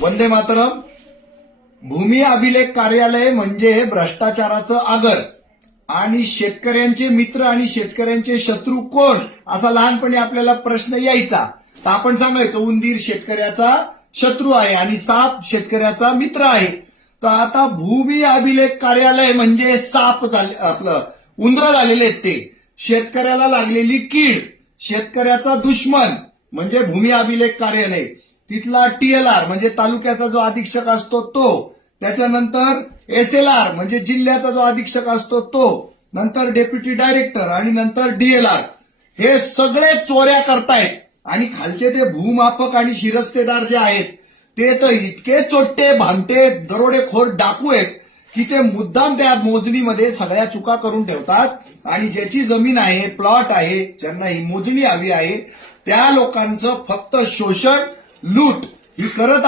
वंदे मातरम. भूमी अभिलेख कार्यालय म्हणजे भ्रष्टाचाराचं आगर आणि शेतकऱ्यांचे मित्र आणि शेतकऱ्यांचे शत्रू कोण असा लहानपणी आपल्याला प्रश्न यायचा. तर आपण सांगायचो उंदीर शेतकऱ्याचा शत्रू आहे आणि साप शेतकऱ्याचा मित्र आहे. तर आता भूमी अभिलेख कार्यालय म्हणजे साप आपलं उंदर झालेले आहेत ते. शेतकऱ्याला लागलेली कीड, शेतकऱ्याचा दुश्मन म्हणजे भूमी अभिलेख कार्यालय. तिथला TLR म्हणजे तालुक्याचा जो अधीक्षक असतो तो, त्याच्यानंतर SLR म्हणजे जिल्ह्याचा जो अधीक्षक असतो तो, नंतर डेप्युटी डायरेक्टर आणि नंतर DLR हे सगळे चोऱ्या करतायत. आणि खालचे ते भूमापक आणि शिरस्तेदार जे आहेत ते तर इतके चोट्टे भामटे दरोडेखोर डाकू आहेत की ते मुद्दाम त्या मोजणीमध्ये सगळ्या चुका करून ठेवतात. आणि ज्याची जमीन आहे, प्लॉट आहे, ज्यांना ही मोजणी हवी आहे त्या लोकांचं फक्त शोषण, लूट ही करत